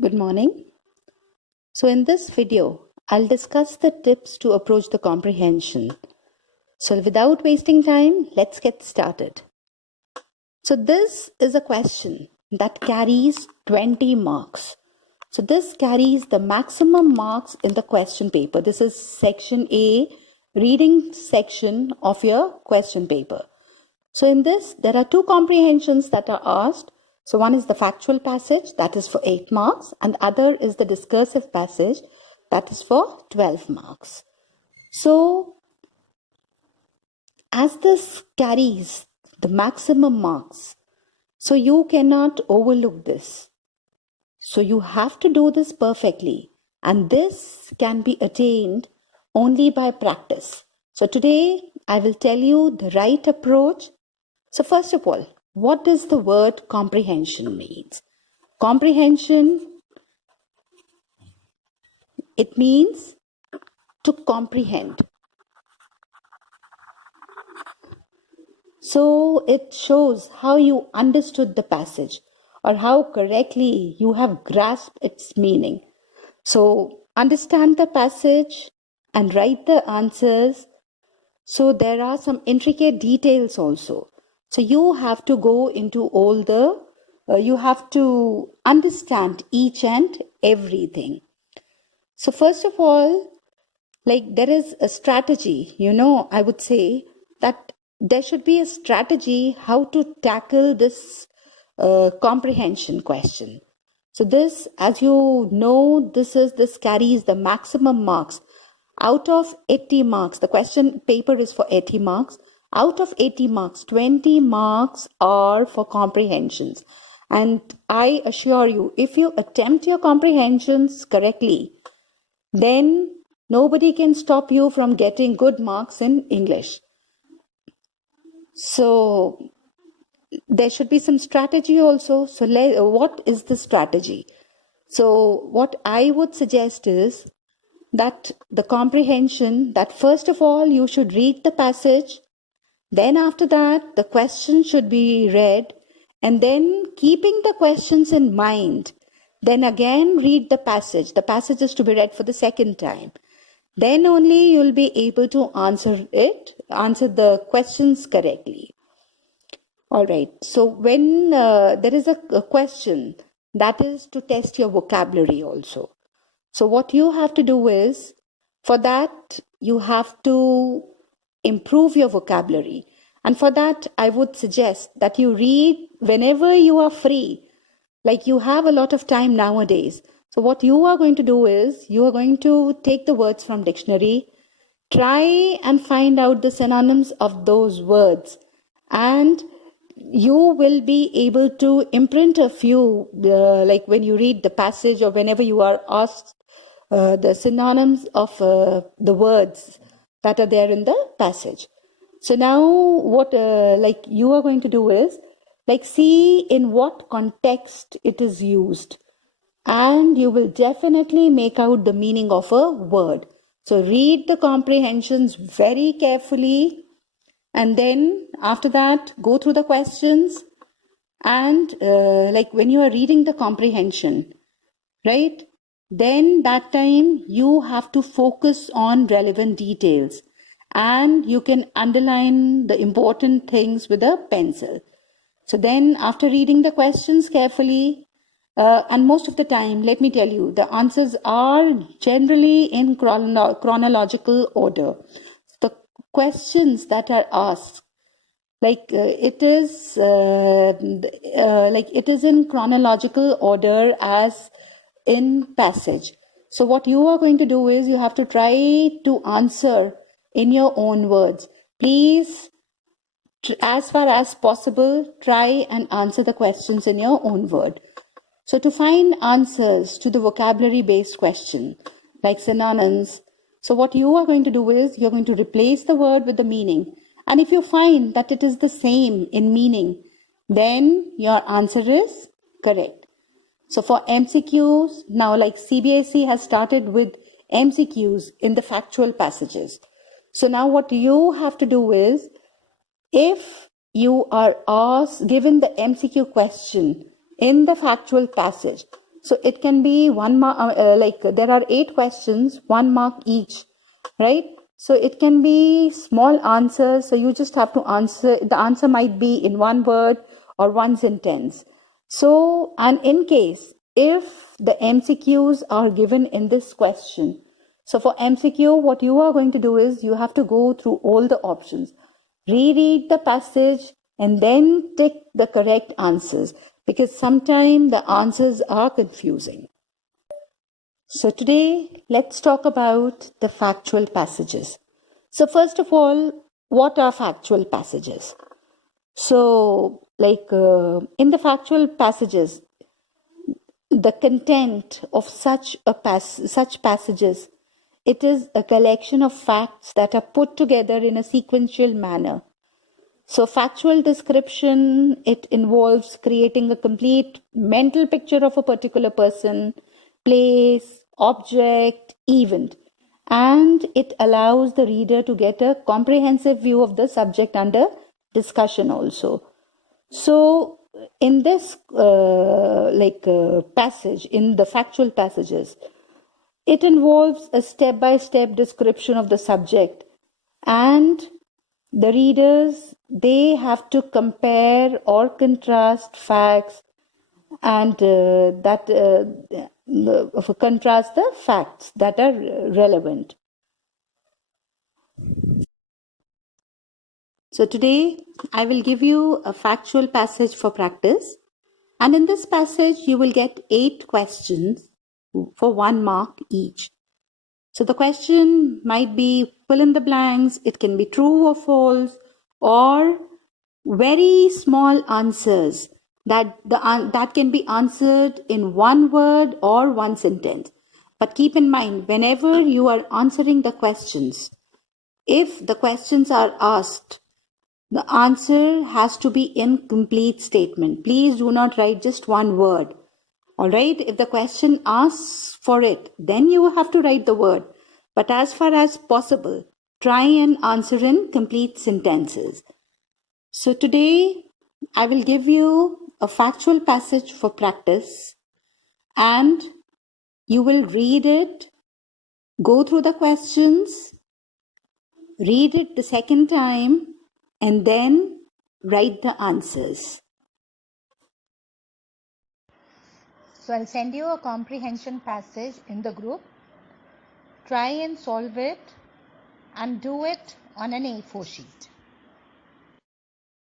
Good morning. So in this video, I'll discuss the tips to approach the comprehension. So without wasting time, let's get started. So this is a question that carries 20 marks. So this carries the maximum marks in the question paper. This is section A, reading section of your question paper. So in this, there are two comprehensions that are asked. So one is the factual passage, that is for 8 marks, and the other is the discursive passage, that is for 12 marks. So as this carries the maximum marks, so you cannot overlook this. So you have to do this perfectly, and this can be attained only by practice. So today I will tell you the right approach. So first of all, what does the word comprehension means? Comprehension, it means to comprehend. So it shows how you understood the passage or how correctly you have grasped its meaning. So understand the passage and write the answers. So there are some intricate details also. So you have to go into all the, you have to understand each and everything. So first of all, like there is a strategy, I would say that there should be a strategy how to tackle this comprehension question. So this, as you know, this carries the maximum marks. Out of 80 marks, the question paper is for 80 marks. Out of 80 marks, 20 marks are for comprehensions. And I assure you, if you attempt your comprehensions correctly, then nobody can stop you from getting good marks in English. So there should be some strategy also. So what is the strategy? So what I would suggest is that the comprehension, that first of all, you should read the passage. Then after that, the question should be read. And then keeping the questions in mind, then again read the passage. The passage is to be read for the second time. Then only you'll be able to answer the questions correctly. All right. So when there is a question, that is to test your vocabulary also. So what you have to do is, for that, you have to improve your vocabulary. And for that, I would suggest that you read whenever you are free. Like you have a lot of time nowadays. So what you are going to do is, you are going to take the words from dictionary, try and find out the synonyms of those words, and you will be able to imprint a few, like when you read the passage or whenever you are asked the synonyms of the words that are there in the passage. So now what like you are going to do is, like see in what context it is used, and you will definitely make out the meaning of a word. So read the comprehensions very carefully, and then after that go through the questions. And like when you are reading the comprehension, right, then that time you have to focus on relevant details, and you can underline the important things with a pencil. So then after reading the questions carefully, and most of the time, let me tell you, the answers are generally in chronological order. The questions that are asked, like it is in chronological order as in passage. So what you are going to do is, you have to try to answer in your own words. Please, as far as possible, try and answer the questions in your own word. So to find answers to the vocabulary-based question, like synonyms, so what you are going to do is, you're going to replace the word with the meaning. And if you find that it is the same in meaning, then your answer is correct. So for MCQs, now like CBSE has started with MCQs in the factual passages. So now what you have to do is, if you are given the MCQ question in the factual passage, So it can be 1 mark, like there are 8 questions, 1 mark each, right? So it can be small answers. So you just have to answer. The answer might be in 1 word or 1 sentence. So, and in case if the MCQs are given in this question, so for MCQ, what you are going to do is you have to go through all the options, reread the passage, and then tick the correct answers, because sometimes the answers are confusing. So today, let's talk about the factual passages. So first of all, what are factual passages? So, like in the factual passages, the content of such passages, it is a collection of facts that are put together in a sequential manner. So factual description, it involves creating a complete mental picture of a particular person, place, object, event, and it allows the reader to get a comprehensive view of the subject under discussion also. So in this passage, in the factual passages, it involves a step-by-step description of the subject, and the readers, they have to compare or contrast facts, and contrast the facts that are relevant. So today I will give you a factual passage for practice, and in this passage you will get 8 questions for 1 mark each. So the question might be fill in the blanks, it can be true or false, or very small answers that can be answered in 1 word or 1 sentence. But keep in mind, whenever you are answering the questions, if the questions are asked, the answer has to be in complete statement. Please do not write just 1 word. All right, if the question asks for it, then you have to write the word. But as far as possible, try and answer in complete sentences. So today, I will give you a factual passage for practice, and you will read it, go through the questions, read it the second time, and then write the answers. So I'll send you a comprehension passage in the group. Try and solve it and do it on an A4 sheet.